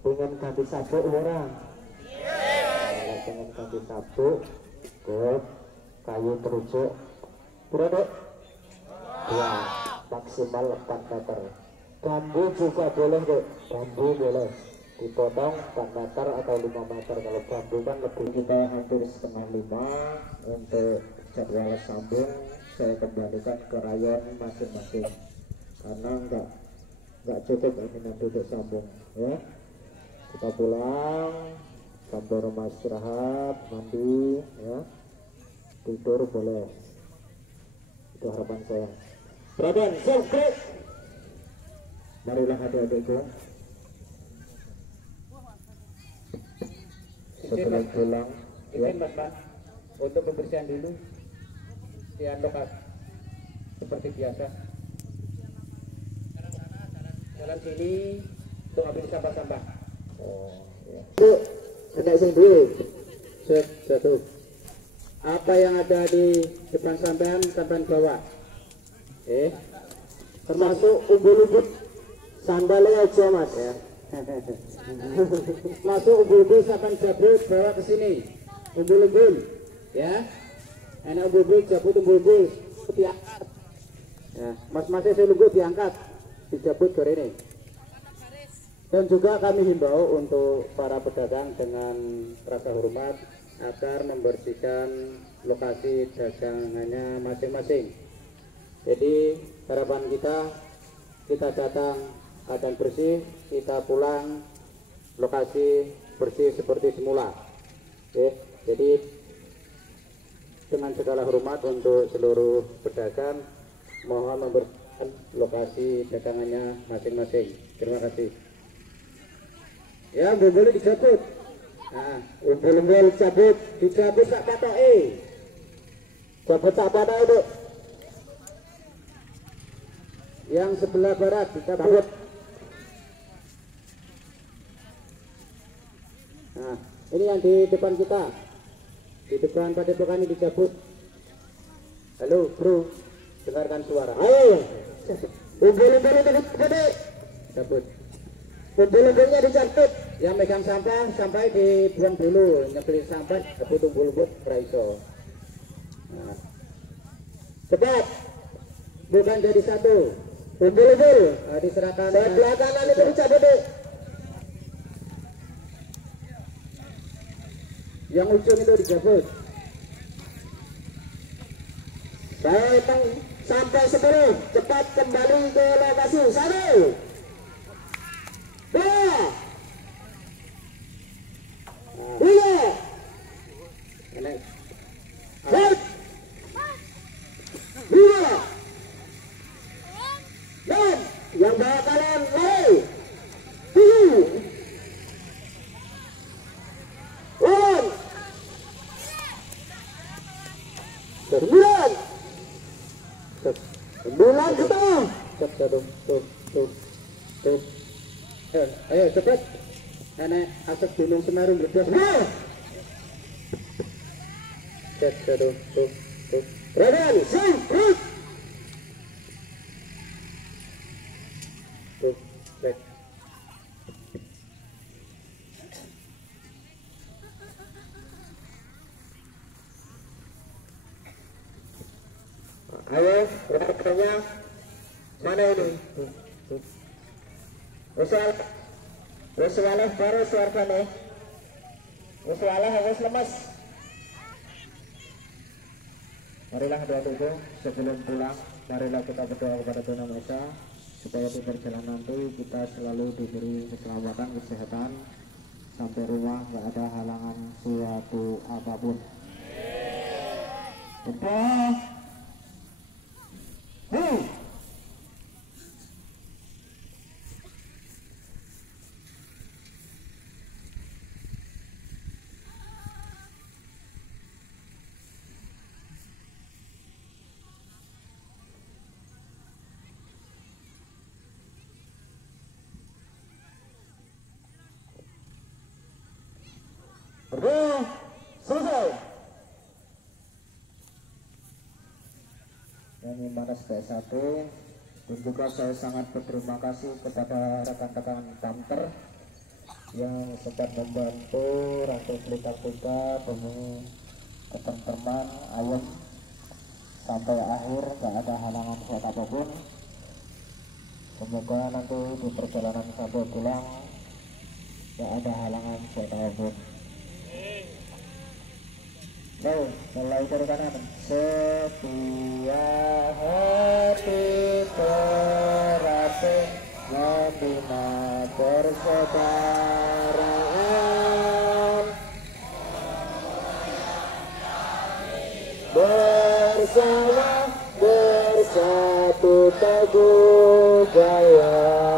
Pengen ganti sabuk orang. Pengen ganti sabuk, buat kayu terujuk. Berapa? 2, maksimal 4 meter. Bambu juga boleh deh, bambu boleh dipotong 4 meter atau 5 meter. Kalau bambu kan lebih. Kita hampir setengah 5 untuk jadwal sambung. Saya kembalikan ke rayon masing-masing karena nggak cukup ini nanti untuk sambung ya. Kita pulang sampai rumah istirahat, mandi ya, tidur boleh. Itu harapan saya. Perhatian, subscribe. Marilah adik-adikku sebelum pulang ya. Mas, untuk pembersihan dulu sekian lokasi seperti biasa. Jalan sini untuk ambil sampah-sampah. Oh ya. Kena sing duwe. Satu. Apa yang ada di depan sampean bawa. Termasuk umbul-umbul sandalnya aja mas ya. Masuk umbul-umbul sampean jabut bawa ke sini. Umbul-umbul ya. Enak umbul-umbul jabut umbul-umbul diangkat. Ya, mas-masnya saya nunggu diangkat, dijabut ke ini. Dan juga kami himbau untuk para pedagang dengan rasa hormat agar membersihkan lokasi dagangannya masing-masing. Jadi harapan kita datang keadaan bersih, kita pulang lokasi bersih seperti semula. Oke, jadi dengan segala hormat untuk seluruh pedagang, mohon membersihkan lokasi dagangannya masing-masing. Terima kasih. Ya, boleh dicabut. Nah, umbul-umbul dicabut sak patoke. Cabut sak patoke itu. Yang sebelah barat dicabut. Nah, ini yang di depan kita. Di depan padepokan ini dicabut. Halo, bro. Dengarkan suara. Ayo. Umbul-umbul itu cabut. Umbul-umbulnya dicabut. Yang megang sampah sampai dibuang dulu. Nyebelin sampah cabut umbul-umbul raiso. Nah. Cepat. Bukan jadi satu. Umbul-umbul diserahkan. Sebelah kanan itu dicabut deh. Yang ujung itu dicabut. Saya hitung sampai 10. Cepat kembali ke lokasi. 1, 2, 3, 4, 5, 6. Yang bawa kalian lari. 7, 8, 9. 9 ketemu. Tuh. Ayo cepat. Nenek asap gunung Semeru meledos. Tuh. Raden, sing, terus. Tuh, baik. Ayo, rekannya mana ini? Usalah baru suaranya. Usalah harus lemas. Marilah doa-doa sebelum pulang. Marilah kita berdoa kepada Tuhan Yang Maha Esa supaya di perjalanan nanti kita selalu diberi keselamatan, kesehatan sampai rumah, nggak ada halangan suatu apapun. Betul. Selesai. Ini Manas B1. Dan juga saya sangat berterima kasih kepada rekan-rekan Pamter yang sedang membantu Ratu Pelita-Pelita demi ketentraman ayam sampai akhir, gak ada halangan buat apapun. Semoga nanti di perjalanan sampai pulang gak ada halangan buat apapun. Nih, mulai dari kanan. Setia hati terasa membina persaudaraan, bersama bersatu teguh jaya.